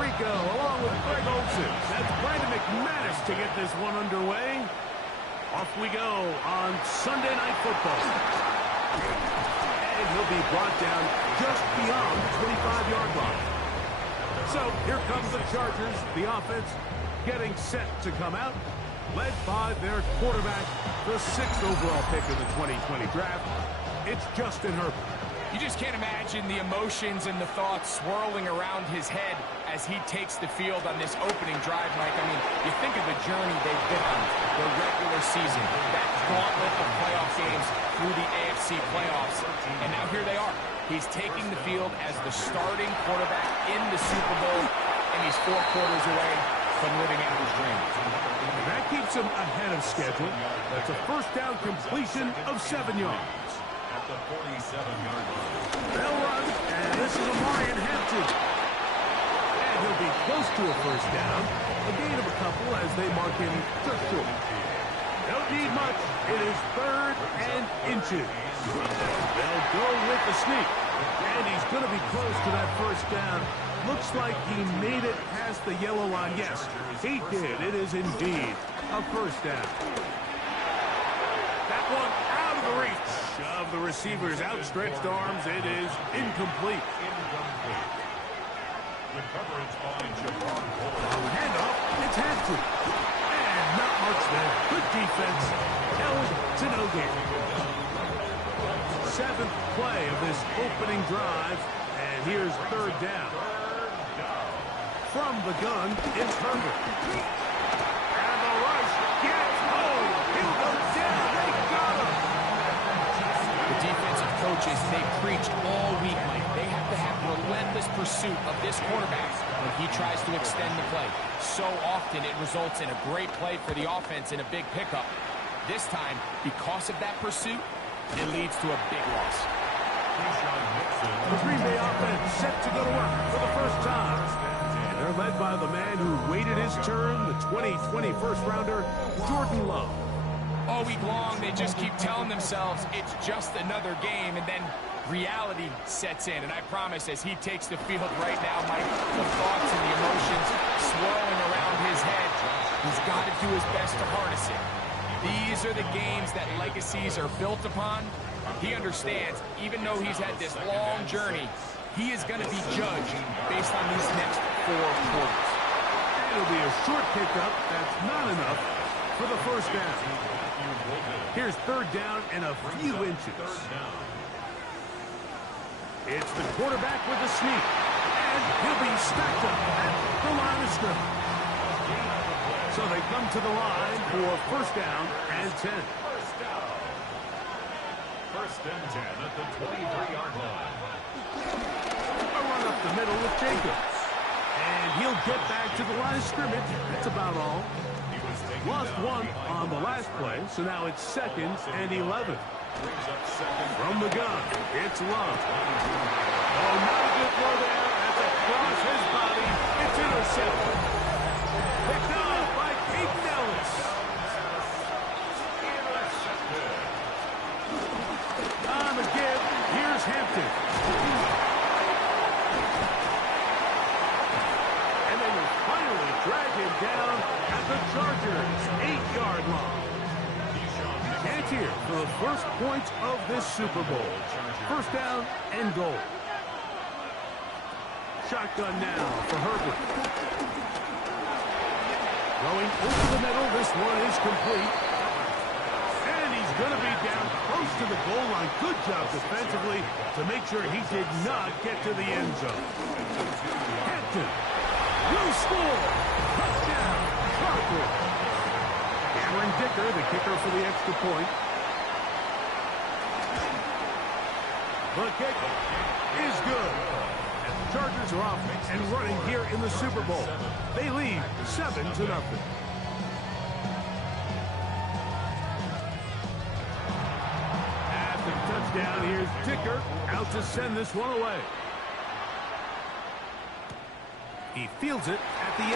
Tirico along with Greg Olsen. That's Brandon McManus to get this one underway. Off we go on Sunday Night Football. And he'll be brought down just beyond the 25-yard line. So here comes the Chargers, the offense getting set to come out, led by their quarterback, the 6th overall pick in the 2020 draft. It's Justin Herbert. You just can't imagine the emotions and the thoughts swirling around his head as he takes the field on this opening drive, Mike. I mean, you think of the journey they've been on, the regular season, that gauntlet of playoff games through the AFC playoffs, and now here they are. He's taking the field as the starting quarterback in the Super Bowl, and he's 4 quarters away from living out his dream. That keeps him ahead of schedule. That's a first down completion of 7 yards. At the 47-yard line. They'll run, and this is Amarian Hampton. And he'll be close to a first down. A gain of a couple as they mark him just short. Don't need much. It is 3rd and inches. They'll go with the sneak. And he's going to be close to that first down. Looks like he made it past the yellow line. Yes, he did. It is indeed a first down. That one out of the reach of the receiver's outstretched arms. It is incomplete. The coverage by Jabbar Cole. On the handoff, it's Hampton. And not much there. Good defense. Held to no gain. 7th play of this opening drive. And here's 3rd down. From the gun, it's Herbert. And the rush gets home. He'll go down. They got him. The defensive coaches, they preached all week, Mike. They have to have relentless pursuit of this quarterback when he tries to extend the play. So often it results in a great play for the offense and a big pickup. This time, because of that pursuit, it leads to a big loss. The Green Bay offense set to go to work for the first time. And they're led by the man who waited his turn, the 2020 first-rounder, Jordan Love. All week long, they just keep telling themselves it's just another game, and then reality sets in. And I promise, as he takes the field right now, Mike, the thoughts and the emotions swirling around his head, he's got to do his best to harness it. These are the games that legacies are built upon. He understands, even though he's had this long journey, he is going to be judged based on these next 4 quarters. It'll be a short pickup. That's not enough for the first down. Here's 3rd down and a few inches. It's the quarterback with the sneak. And he'll be stacked up at the line of scrimmage. So they come to the line for first down and 10. First and 10 at the 23-yard line. A run up the middle with Jacobs. And he'll get back to the line of scrimmage. That's about all. Lost 1 on the last play, so now it's 2nd and 11. From the gun, it's Love. Oh, not a good throw there. That's across his body. It's intercepted. Picked off by Peyton Ellis. On the give, here's Hampton. And they will finally drag him down at the Chargers' 8-yard line. And here for the first point of this Super Bowl. First down and goal. Shotgun now for Herbert. Going over the middle, this one is complete. And he's going to be down close to the goal line. Good job defensively to make sure he did not get to the end zone. Hampton will score. Touchdown, Chargers. Cameron Dicker, the kicker for the extra point. The kick is good. And the Chargers are off and running here in the Super Bowl. They lead 7-0. At the touchdown, here's Dicker out to send this one away. He fields it at the 8.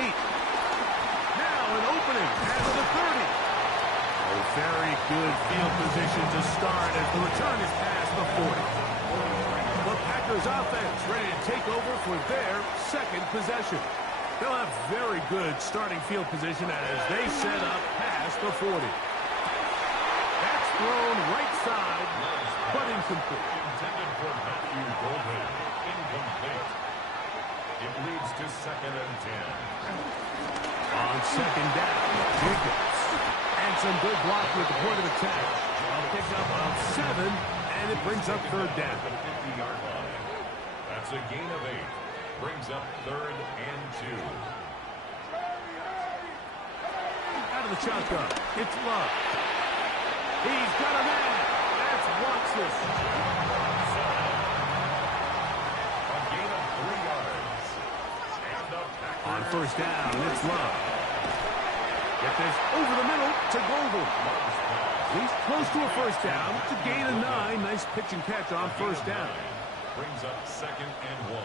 Now an opening at the 30. Oh, very good field position to start as the return is past the 40. The Packers offense ready to take over for their second possession. They'll have very good starting field position as they set up past the 40. That's thrown right side, but incomplete. Intended for Matthew Golden. Incomplete. It leads to 2nd and 10. On 2nd down, Jacobs. And some good blocking at the point of attack. They'll pick up on 7, and it brings up 3rd down. The 50-yard line. That's a gain of 8. Brings up 3rd and 2. Out of the shotgun, it's Love. He's got a man. That's Watson. A gain of 3 yards. And the Packers. On 1st down, it's Love. Get this over the middle to Golden. He's close to a 1st down. It's a gain of 9. Nice pitch and catch on 1st down. Brings up 2nd and 1.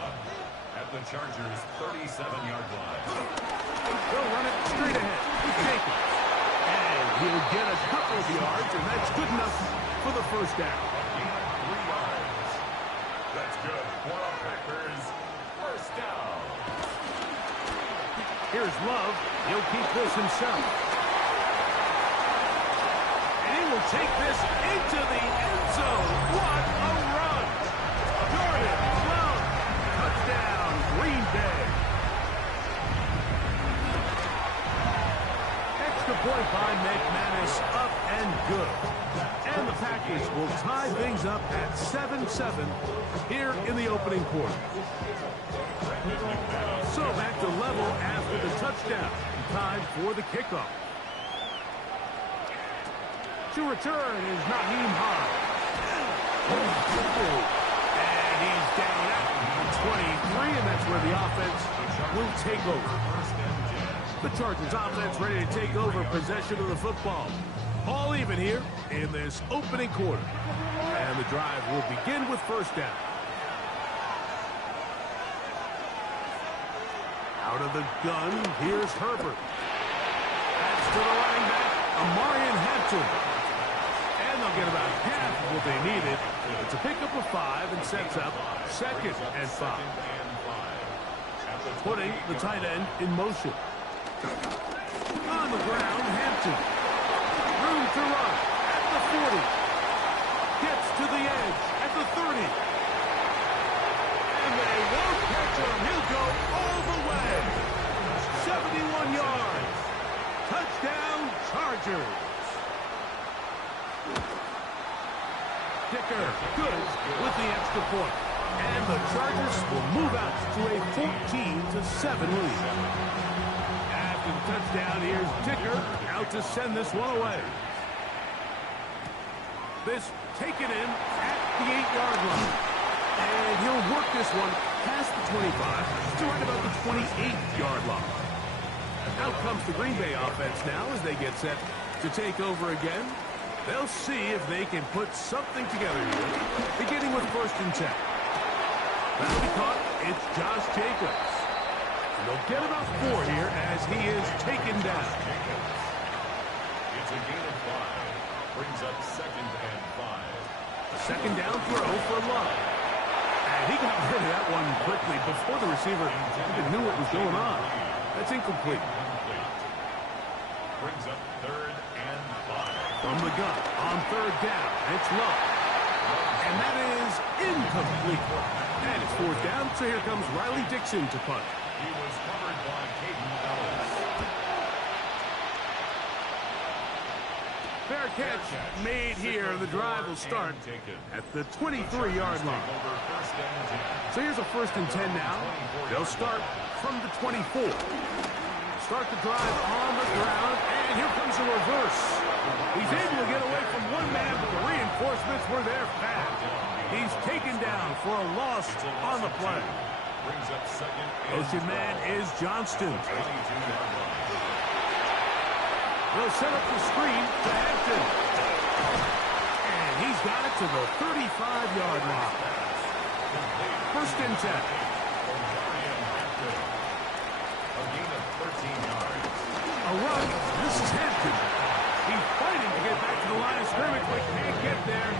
At the Chargers' 37-yard line. They'll run it straight ahead with Jacobs. And he'll get a couple of yards, and that's good enough for the 1st down. A gain of 3 yards. That's good for the Packers. 1st down. Here's Love. He'll keep this himself. And he will take this into the end zone. What a run! Jordan Love. Touchdown, Green Bay. Extra point by McManus, up and good. And the Packers will tie things up at 7-7 here in the opening quarter. So back to level after the touchdown. Time for the kickoff. To return is Naheem Hines. And he's down at 23, and that's where the offense will take over. The Chargers offense ready to take over possession of the football. All even here in this opening quarter. And the drive will begin with 1st down. Out of the gun, here's Herbert. That's to the running back, Amarian Hampton. And they'll get about half of what they needed. It's a pickup of 5 and sets up 2nd and 5. Putting the tight end in motion. On the ground, Hampton. Room to run at the 40. Gets to the edge at the 30. And they won't catch him. He'll go all the way. 71 yards. Touchdown, Chargers. Dicker, good with the extra point. And the Chargers will move out to a 14-7 lead. After the touchdown, here's Dicker out to send this one away. This taken in at the 8-yard line. And he'll work this one past the 25 to right about the 28-yard line. Out comes the Green Bay offense now as they get set to take over again. They'll see if they can put something together here, beginning with 1st and 10. That'll be caught. It's Josh Jacobs. And they'll get about 4 here as he is taken down. It's a gain of 5. Brings up 2nd and 5. A 2nd down throw for Love. And he got rid of that one quickly before the receiver even knew what was going on. That's incomplete. Brings up 3rd and 5. From the gun on 3rd down, it's Love. And that is incomplete. And it's 4th down, so here comes Riley Dixon to punt. He was covered by Caden Ellis. Fair catch made here. The drive will start at the 23-yard line. So here's a 1st and 10 now. They'll start from the 24. Start the drive on the ground, and here comes a reverse. He's able to get away from one man, but the reinforcements were there fast. He's taken down for a loss on the play. Motion man is Johnston. They'll set up the screen to Hampton. And he's got it to the 35-yard line. 1st and 10. A run. This is Hampton. He's fighting to get back to the line of scrimmage, but can't get there.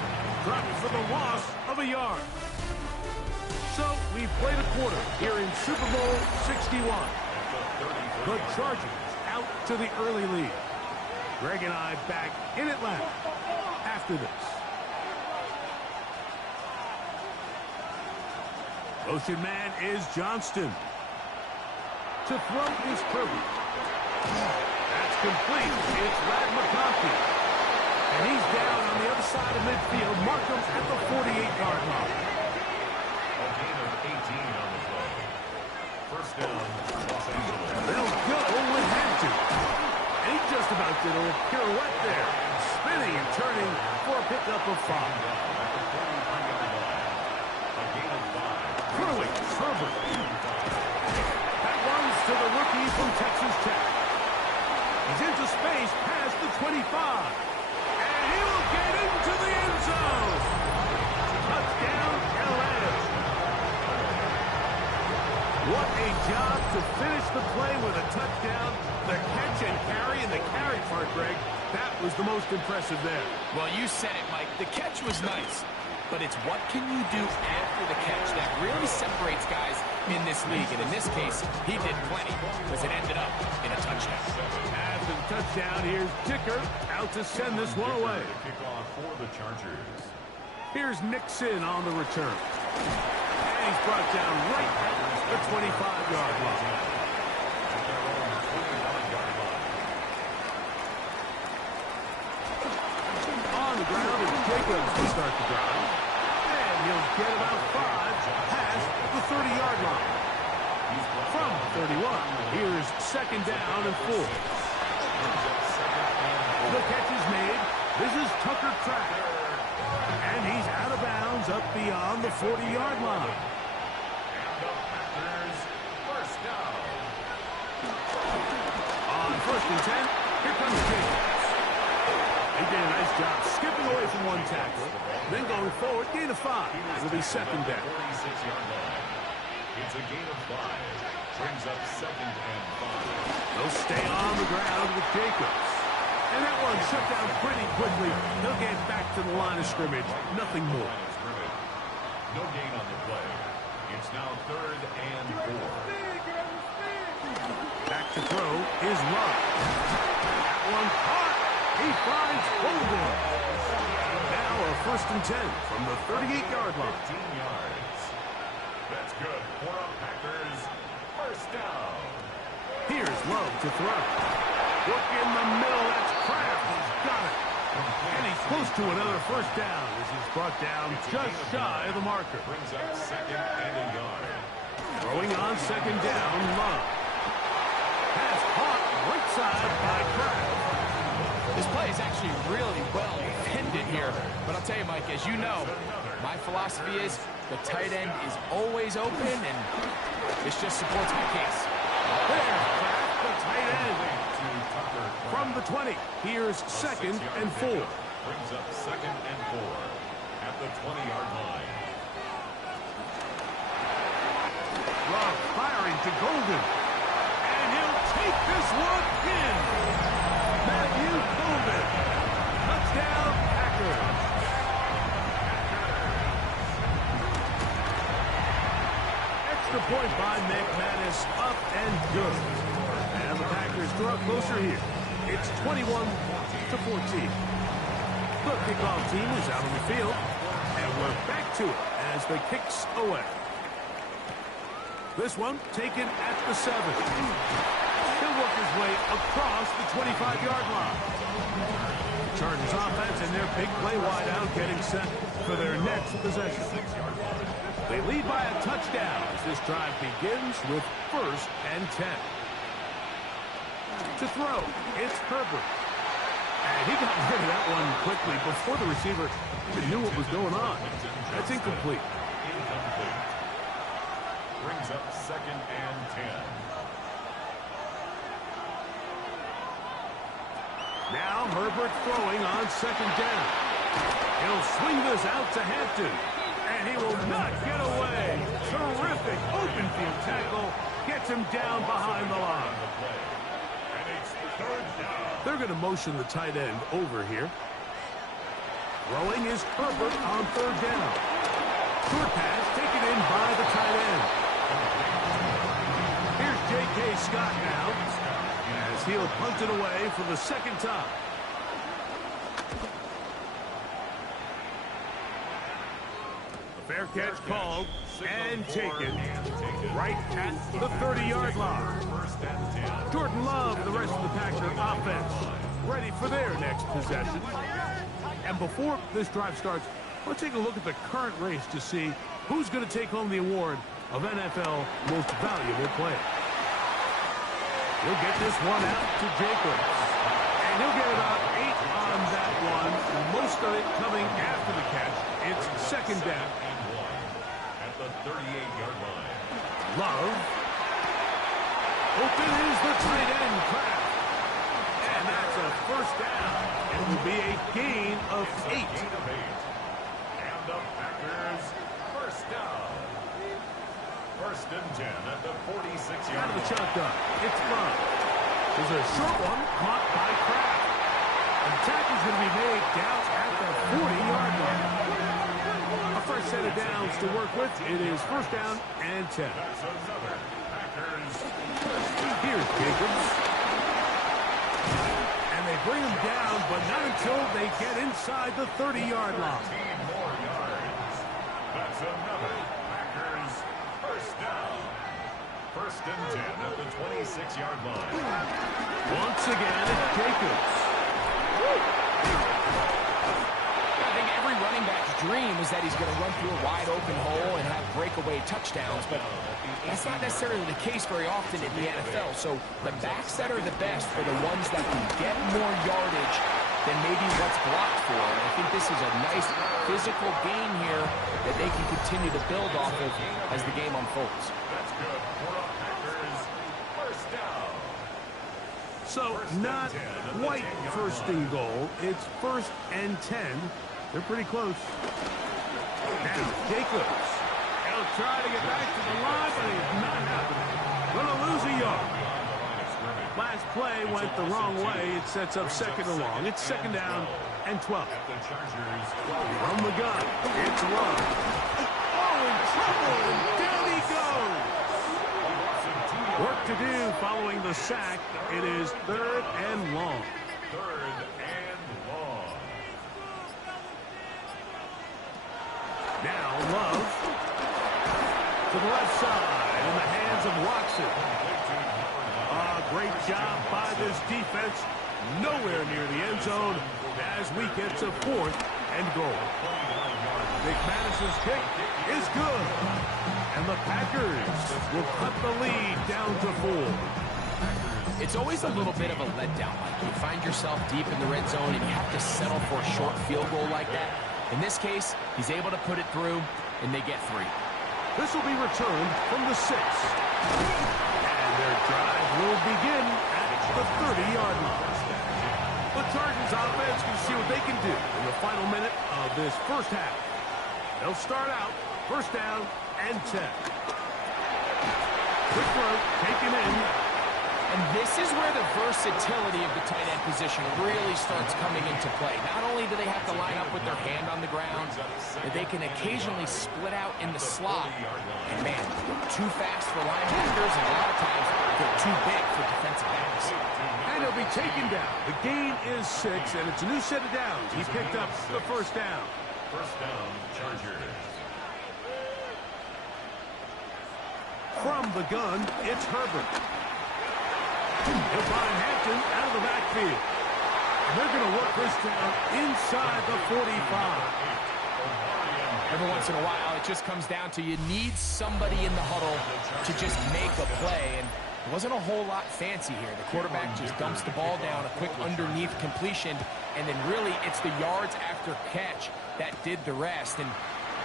Dropped for the loss of a yard. So we've played a quarter here in Super Bowl 61. The Chargers out to the early lead. Greg and I back in Atlanta after this. Motion man is Johnston. To throw is Kirby. That's complete. It's Ladd McConkey. And he's down on the other side of midfield. Markham at the 48-yard line. A gain of 18 on the play. First down, Los Angeles. They'll go with Hampton. And he just about did a little pirouette there. Spinning and turning for a pickup of 5. A gain of 5. Throwing, Herbert. That one's to the rookie from Texas Tech. He's into space past the 25. And he will get into the end zone. Touchdown, LA. What a job to finish the play with a touchdown. The catch and carry, and the carry part, Greg, that was the most impressive there. Well, you said it, Mike. The catch was nice. But it's what can you do after the catch that really separates guys in this league. And in this case, he did plenty because it ended up in a touchdown. After the touchdown, here's Dicker out to send this one away. Kickoff for the Chargers. Here's Nixon on the return. And he's brought down right at the 25-yard line. On the ground is Jacobs to start the drive. And he'll get about 5 past the 30-yard line. From 31, here's second down and 4. The catch is made. This is Tucker Kraft. And he's out of bounds up beyond the 40-yard line. And the Packers first down. On first and 10, here comes Jacobs. He did a nice job skipping away from one tackle, then going forward, gain of 5. It'll be second down. 46-yard line. It's a gain of 5. Brings up second and 5. They'll stay on the ground with Jacobs. And that one shut down pretty quickly. They'll get back to the line of scrimmage. Nothing more. No gain on the play. It's now third and 4. Back to throw is Love. That one caught. He finds Holden. Now a first and 10 from the 38-yard line. 15 yards. That's good for a Packers first down. Here's Love to throw. Look in the middle. That's Kraft. He's got it. And he's close to another first down as he's brought down just shy of the marker. Brings up second and a yard. Throwing on second down, Love. Pass caught right side by Kraft. This play is actually really well defended here. But I'll tell you, Mike, as you know, my philosophy is the tight end is always open, and this just supports my case. There's Kraft, the tight end. From the 20, here's second and 4. Brings up second and 4 at the 20-yard line. Love firing to Golden. And he'll take this one in. Matthew Golden. Touchdown, Packers. Extra point by McManus, up and good. And the Packers draw closer here. It's 21-14. The kickoff team is out on the field. And we're back to it as the kicks away. This one taken at the 7. He'll work his way across the 25-yard line. The Chargers offense and their big play wide out getting set for their next possession. They lead by a touchdown as this drive begins with first and 10. To throw, it's Herbert. And he got rid of that one quickly before the receiver even knew what was going on. That's incomplete. Incomplete. Brings up second and 10. Now Herbert throwing on second down. He'll swing this out to Hampton. And he will not get away. Terrific open field tackle. Gets him down behind the line. And it's third down. They're going to motion the tight end over here. Throwing is Herbert on third down. Short pass taken in by the tight end. Here's J.K. Scott now, as he'll punt it away for the second time. A fair catch called and taken right at the 30-yard line. Jordan Love, the rest of the Packer offense, ready for their next possession. And before this drive starts, let's take a look at the current race to see who's going to take home the award of NFL Most Valuable Player. He'll get this one out to Jacobs. And he'll get about 8 on that one. Most of it coming after the catch. It's second down. At the 38-yard line. Love. Open is the tight end, Kraft. And that's a first down. It will be a gain of 8. And the Packers first down. First and 10 at the 46-yard Out of the line. shotgun. It's Love. There's a short one caught by Kraft. And the tackle's going to be made down at the 40-yard line. A fresh set of downs to work with. It is first down and 10. That's another Packers. Here's Jacobs. And they bring him down, but not until they get inside the 30-yard line. 13 more yards. That's another Packers first down. First and 10 at the 26-yard line. Once again, it's Jacobs. I think every running back's dream is that he's going to run through a wide open hole and have breakaway touchdowns, but that's not necessarily the case very often in the NFL. So the backs that are the best are the ones that can get more yardage than maybe what's blocked for. And I think this is a nice physical gain here that they can continue to build off of as the game unfolds. That's good for a Packers first down. So not quite first and goal. It's first and 10. They're pretty close. Now Jacobs. He'll try to get back to the line, but it's not happening. Gonna lose a yard. Last play went the wrong way. It sets up second and long. It's second down and 12. At the Chargers, From the gun, it's Love. Oh, in trouble, and down he goes. Work to do following the sack. It is third and long. third and long. Now Love to the left side in the hands of Watson. Great job by this defense. Nowhere near the end zone as we get to fourth and goal. McManus's kick is good. And the Packers will cut the lead down to 4. It's always a little bit of a letdown. Like you find yourself deep in the red zone and you have to settle for a short field goal like that. In this case, he's able to put it through, and they get 3. This will be returned from the 6. And their drive will begin at the 30-yard line. The Chargers offense can see what they can do in the final minute of this first half. They'll start out first down and 10. Quick throw taken in. And this is where the versatility of the tight end position really starts coming into play. Not only do they have to line up with their hand on the ground, but they can occasionally split out in the slot. And man, too fast for linebackers, and a lot of times they're too big for defensive backs. And he'll be taken down. The gain is 6, and it's a new set of downs. He picked up the first down. First down, Chargers. From the gun, it's Herbert. He'll find Hampton out of the backfield. And they're going to work this down inside the 45. Every once in a while, it just comes down to you need somebody in the huddle to just make a play. And it wasn't a whole lot fancy here. The quarterback just dumps the ball down, a quick underneath completion, and then really it's the yards after catch that did the rest. And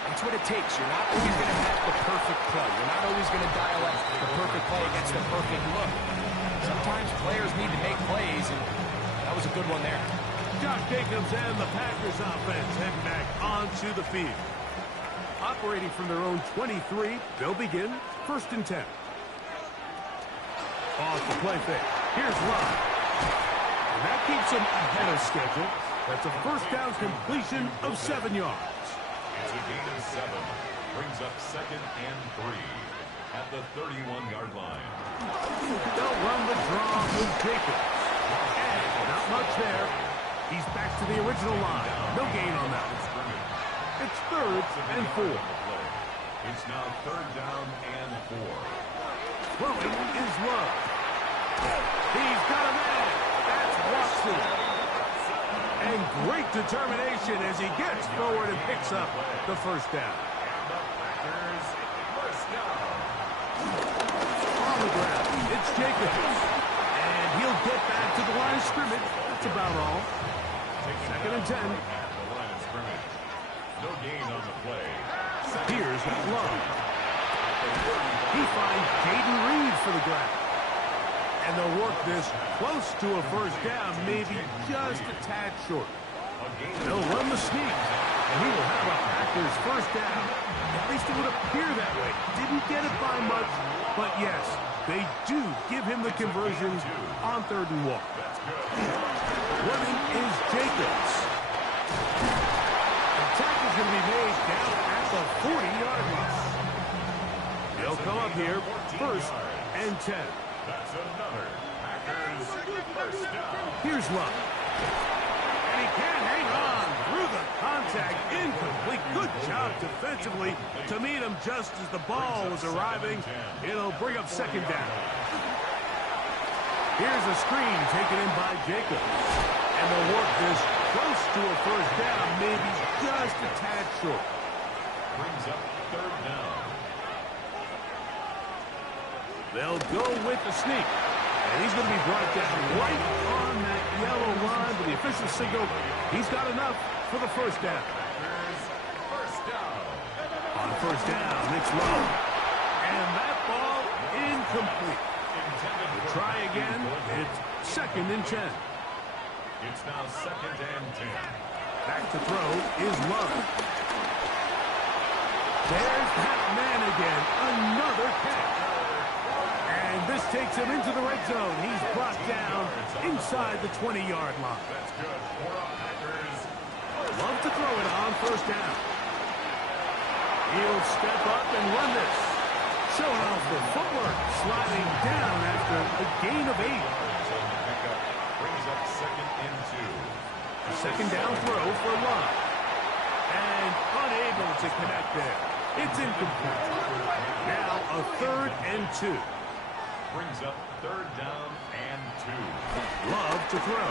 that's what it takes. You're not always going to have the perfect play. You're not always going to dial up the perfect play against the perfect look. Sometimes players need to make plays, and that was a good one there. Josh Jacobs and the Packers offense heading back onto the field. Operating from their own 23, they'll begin first and 10. Off the play fake. Here's Love. And that keeps him ahead of schedule. That's a first down completion of 7 yards. It's a gain of 7. Brings up second and 3. at the 31-yard line. They'll run the draw with Jacobs. And not much there. He's back to the original line. No gain on that one. It's 3rd and 4. It's now 3rd down and 4. Throwing is Love. He's got a man. That's Watson. And great determination as he gets forward and picks up the first down. And the Packers first down. On the ground, it's Jacobs. And he'll get back to the line of scrimmage. That's about all. 2nd and 10. At the line of scrimmage. No gain on the play. Here's Love. He finds Jaden Reed for the grab. And they'll work this close to a first down, maybe just a tad short. They'll run the sneak, and he will have a Packers first down. At least it would appear that way. Didn't get it by much, but yes, they do give him the conversion on 3rd and 1. Running is Jacobs. The tackle's going to be made down at the 40-yard line. They'll come up here, 1st and 10. That's another Packers first down. Here's Love. And he can't hang on through the contact. Incomplete. Good job defensively to meet him just as the ball was arriving. It'll bring up 2nd down. Here's a screen taken in by Jacobs. And they'll work this close to a first down, maybe just a tad short. Brings up 3rd down. They'll go with the sneak. And he's going to be brought down right on that yellow line. But the official signal, he's got enough for the first down. First down. On 1st down, it's Love. And that ball incomplete. We'll try again. It's 2nd and 10. It's now 2nd and 10. Back to throw is Love. There's that man again. Another catch. And this takes him into the red zone. He's brought down inside the 20-yard line. That's good for the Packers. Love to throw it on 1st down. He'll step up and run this. Showing off the footwork. Sliding down after a gain of 8. Brings up 2nd and 2. 2nd down throw for Love. And unable to connect there. It's incomplete. Now a 3rd and 2. Brings up 3rd down and 2. Love to throw.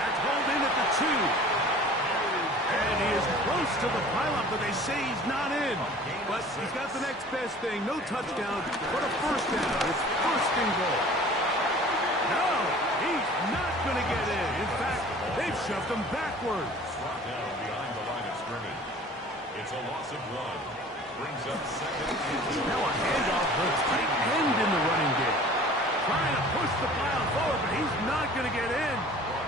That's hauled in at the 2. And he is close to the pylon, but they say he's not in. But he's got the next best thing. No touchdown, but a first down. It's 1st and goal. No, he's not going to get in. In fact, they've shoved him backwards. Brought down behind the line of scrimmage. It's a loss of 1. Brings up 2nd and 2. Now a handoff to the tight end in the running game. Trying to push the pile forward, but he's not going to get in.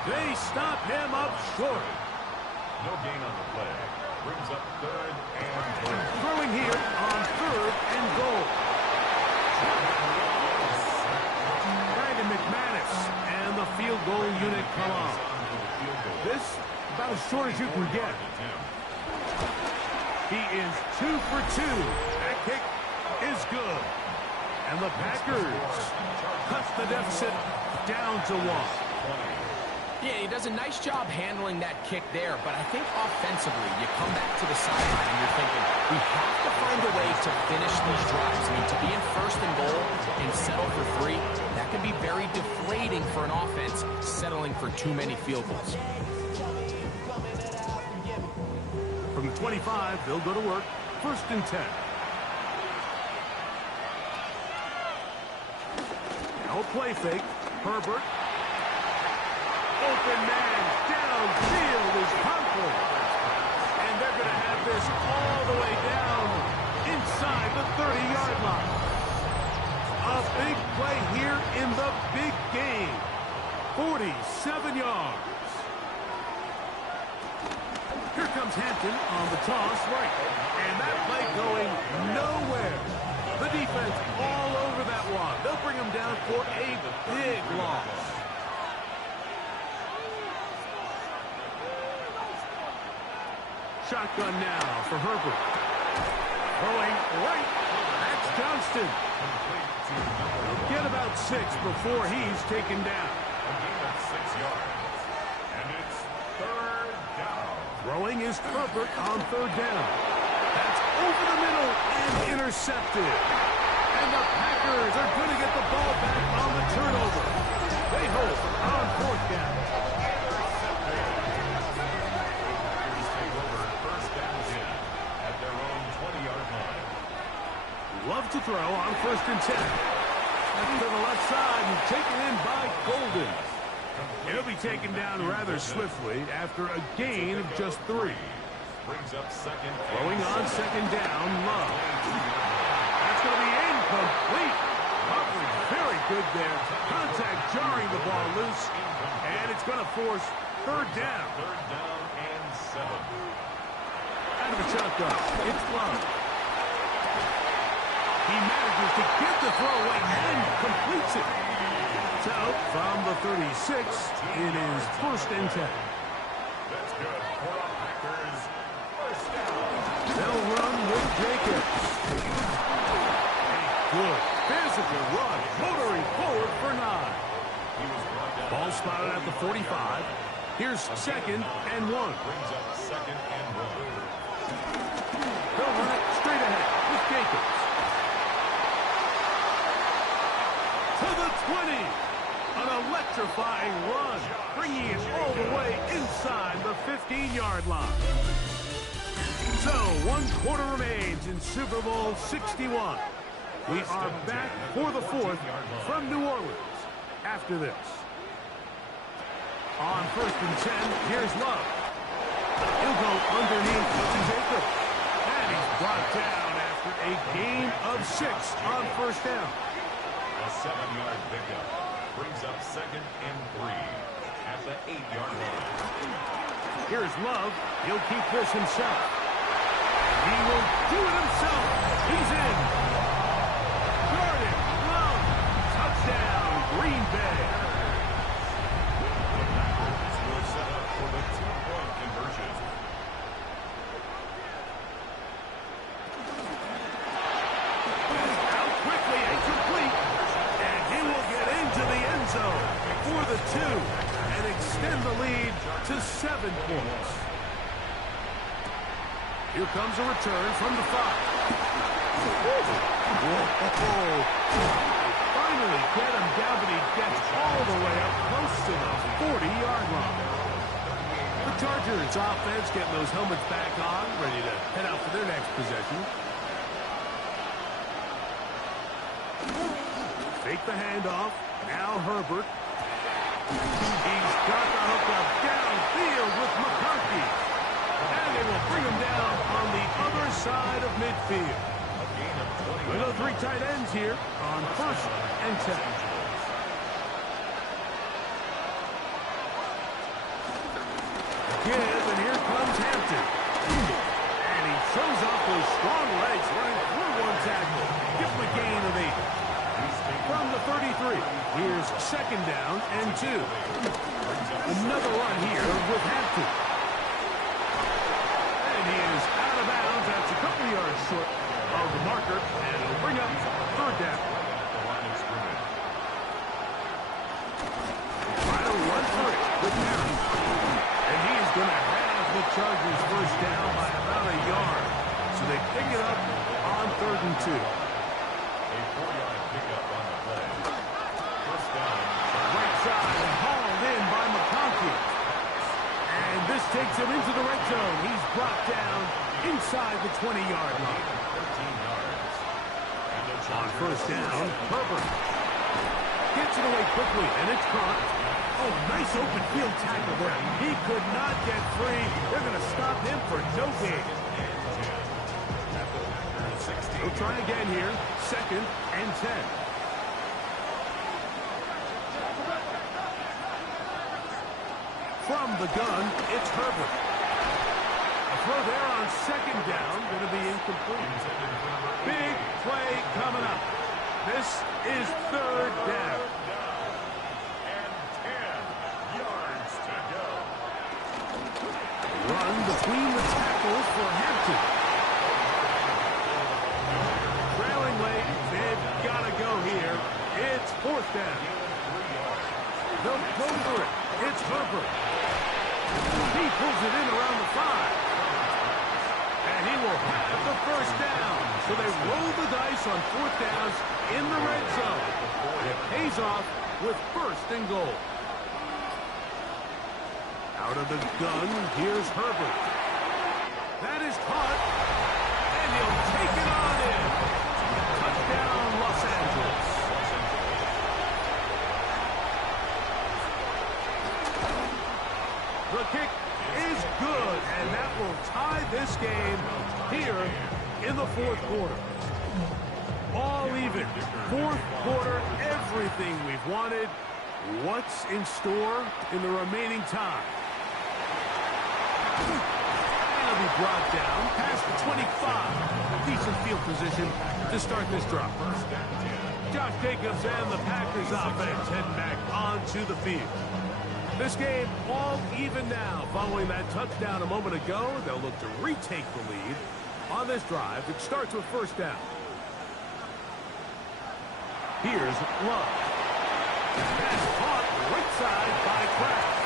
They stop him up short. No gain on the play. Brings up 3rd and 2. Throwing here on 3rd and goal. Brandon McManus and the field goal unit come on. This about as short as you can get. He is 2 for 2. That kick is good. And the Packers cut the deficit down to 1. Yeah, he does a nice job handling that kick there, but I think offensively, you come back to the sideline and you're thinking, we have to find a way to finish these drives. I mean, to be in 1st and goal and settle for 3, that can be very deflating for an offense settling for too many field goals. From the 25, they'll go to work. 1st and 10. Now a play fake. Herbert. Open man downfield is Conklin. And they're going to have this all the way down inside the 30-yard line. A big play here in the big game. 47 yards. Here comes Hampton on the toss right. And that play going nowhere. The defense all over that one. They'll bring him down for a big loss. Shotgun now for Herbert. Throwing right Rex Johnston. He'll get about 6 before he's taken down. A gain of 6 yards. And it's third down. Throwing is Herbert on third down. That's over the middle and intercepted. And the Packers are going to get the ball back on the turnover. They hold on fourth down. Love to throw on 1st and 10. That's to the left side and taken in by Golden. He'll be taken down rather swiftly after a gain of just 3. Brings up second. Throwing on 2nd down, Love. That's going to be incomplete. Coverage very good there. Contact jarring the ball loose. And it's going to force 3rd down. 3rd down and 7. Out of the shotgun, it's Love. He manages to get the throw away and completes it. So, from the 36, it is 1st and 10. That's good for the Packers. 1st down. They'll run with Jacobs. A good physical run, motoring forward for 9. He was brought down. Ball spotted at the 45. Here's 2nd and 1. Brings up 2nd and 1. They'll run it straight ahead with Jacobs. To the 20. An electrifying run, bringing it all the way inside the 15-yard line. So, 1 quarter remains in Super Bowl 61. We are back for the 4th from New Orleans after this. On 1st and 10, here's Love. He'll go underneath to Jacobs. And he's brought down after a gain of 6 on 1st down. A 7-yard pickup. Brings up 2nd and 3 at the 8-yard line. Here's Love. He'll keep this himself. He will do it himself. He's in. Jordan Love. Touchdown, Green Bay. The Packers will set up for the 2-point conversion. Out quickly and complete. And he will get into the end zone for the 2 and extend the lead to 7 points. Here comes a return from the 5. Whoa. Finally get him down, but he gets all the way up close to the 40-yard line. The Chargers offense getting those helmets back on, ready to head out for their next possession. Fake the handoff. Now Herbert. He's got the hook up downfield with McCarthy. And they will bring him down on the other side of midfield. We go 3 tight ends here on 1st and 10. Give, and here comes Hampton. And he shows off those strong legs running through 1 tackle. Give him a gain of 8. From the 33, here's 2nd down and 2. Another run here with Hampton. And he is out of bounds. That's a couple yards short of the marker, and it'll bring up 3rd down. Final run for it with Harris. And he's going to have the Chargers 1st down by about a yard. So they pick it up on 3rd and 2. A 4-yard pickup on the play. 1st down. Right side and hauled in by McConkey. And this takes him into the red zone. He's brought down inside the 20-yard line. 13 yards. And the On Chargers 1st down, Herbert gets it away quickly, and it's caught. Oh, nice open field tackle there. He could not get free. They're going to stop him for no gain. He'll try again here. 2nd and 10. From the gun, it's Herbert. A throw there on 2nd down, going to be incomplete. Big play coming up. This is 3rd down. and 10 yards to go. Run between the tackles for Hampton. Trailing late fourth down. They'll go for it. It's Herbert. He pulls it in around the 5. And he will have the first down. So they roll the dice on fourth downs in the red zone. It pays off with first and goal. Out of the gun, here's Herbert. That is caught. And he'll take it on in. Touchdown, Los Angeles. The kick is good, and that will tie this game here in the fourth quarter. All even. Fourth quarter, everything we've wanted. What's in store in the remaining time? And he'll be brought down past the 25. Decent field position to start this drive. Josh Jacobs and the Packers offense heading back onto the field. This game all even now. Following that touchdown a moment ago, they'll look to retake the lead on this drive. It starts with first down. Here's Love. That's caught right side by Kraft.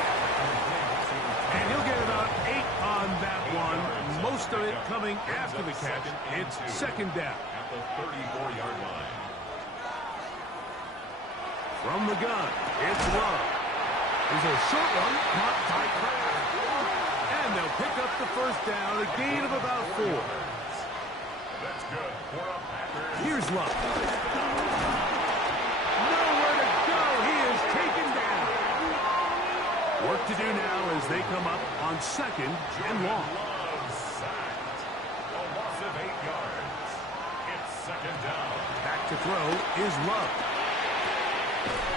And he'll get about 8 on that one. Most of it coming after the catch. It's second down. At the 34-yard line. From the gun, it's Love. There's a short one caught by Kraft. And they'll pick up the first down, a gain of about 4. That's good for a Packers. Here's Love. Nowhere to go. He is taken down. Work to do now as they come up on second and long. Love sacked. A loss of 8 yards. It's second down. Back to throw is Love.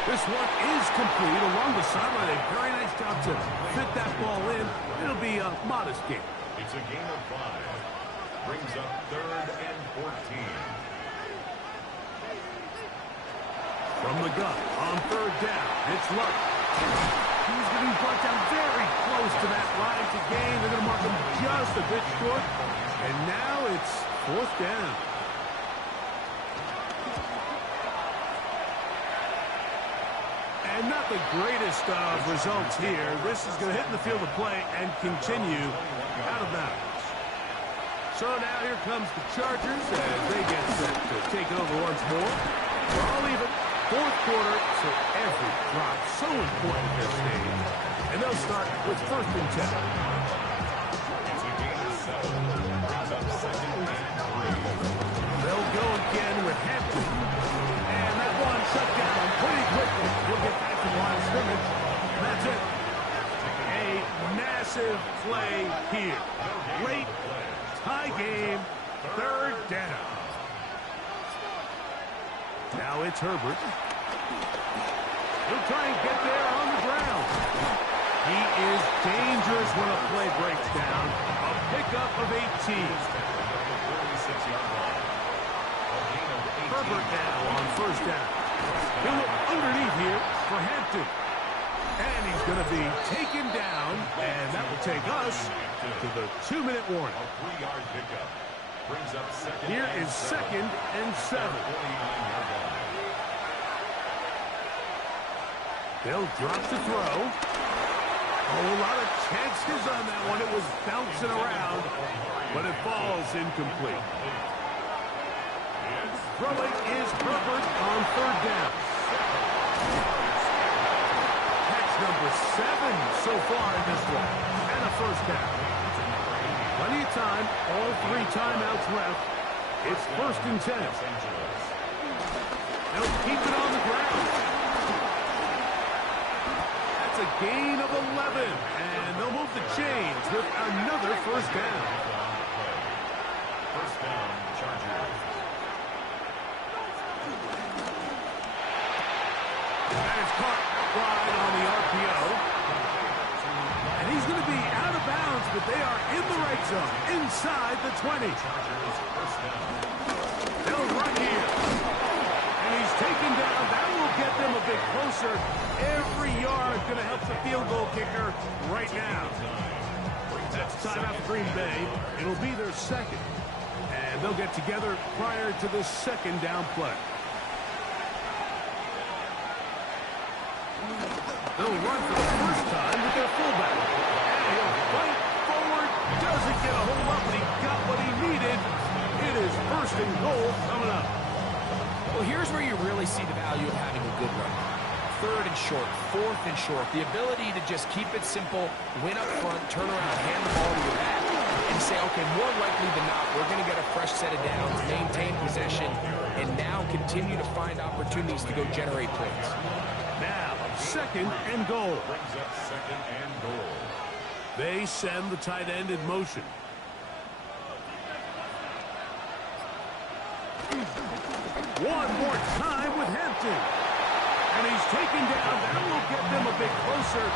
This one is complete along the sideline. A very nice job to fit that ball in. It'll be a modest gain. It's a gain of 5. Brings up third and 14. From the gun on third down, it's Love. He's going to be brought down very close to that line to gain. They're going to mark him just a bit short. And now it's fourth down. And not the greatest of results here. This is going to hit in the field of play and continue out of bounds. So now here comes the Chargers as they get set to take it over once more. We're all even. Fourth quarter, so every drop so important at this stage. And they'll start with first and 10. It's a gain of 7. Brings up second and 3. They'll go again with Hampton. And that one shut down pretty quickly. He'll get back to the line of scrimmage. That's it. A massive play here. Late, tie game, third down. Now it's Herbert. He'll try and get there on the ground. He is dangerous when a play breaks down. A pickup of 18. Herbert now on first down. He'll look underneath here for Hampton. And he's going to be taken down, and that will take us to the 2-minute warning. A 3-yard pickup. Brings up second. Here is second and 7. They'll drop the throw. Oh, a lot of chances on that one. It was bouncing around, but it falls incomplete. Throwing is Herbert on third down. Catch number 7 so far in this one. And a first down. Plenty of time. All 3 timeouts left. It's first and 10. They'll keep it on the ground. A gain of 11, and they'll move the chains with another first down. First down, Chargers. That is caught wide on the RPO. And he's going to be out of bounds, but they are in the right zone, inside the 20. Chargers first down. They'll run here. And he's taken down. That will get them a bit closer. Every yard going to help the field goal kicker right now. That's timeout for Green Bay. It'll be their second. And they'll get together prior to this second down play. They'll run for the first time with their fullback. And he'll fight forward. Doesn't get a hold up, but he got what he needed. It is first and goal coming up. Well, here's where you really see the value of having a good run. Third and short, fourth and short. The ability to just keep it simple, win up front, turn around, hand the ball to your back, and say, okay, more likely than not, we're going to get a fresh set of downs, maintain possession, and now continue to find opportunities to go generate points. Now, second and goal. Brings up second and goal. They send the tight end in motion. One more time with Hampton. And he's taken down. That will get them a bit closer.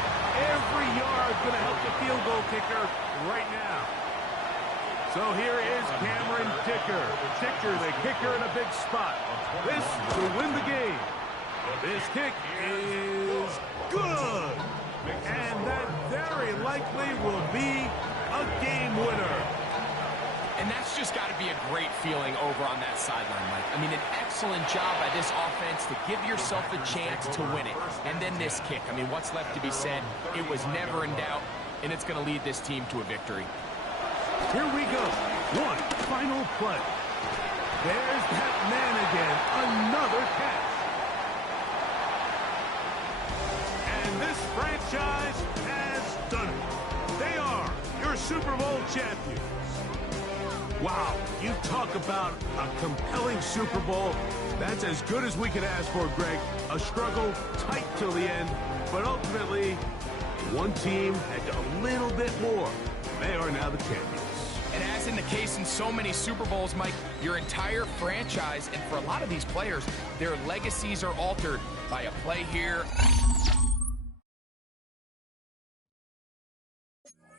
Every yard going to help the field goal kicker right now. So here is Cameron Dicker. Dicker, the kicker in a big spot. This to win the game. This kick is good. And that very likely will be a game winner. And that's just got to be a great feeling over on that sideline, Mike. I mean, an excellent job by this offense to give yourself a chance to win it. And then this kick. I mean, what's left to be said? It was never in doubt, and it's going to lead this team to a victory. Here we go. One final play. There's that man again. Another catch. And this franchise has done it. They are your Super Bowl champions. Wow, you talk about a compelling Super Bowl. That's as good as we could ask for, Greg. A struggle, tight till the end, but ultimately, one team had a little bit more. They are now the champions. And as in the case in so many Super Bowls, Mike, your entire franchise, and for a lot of these players, their legacies are altered by a play here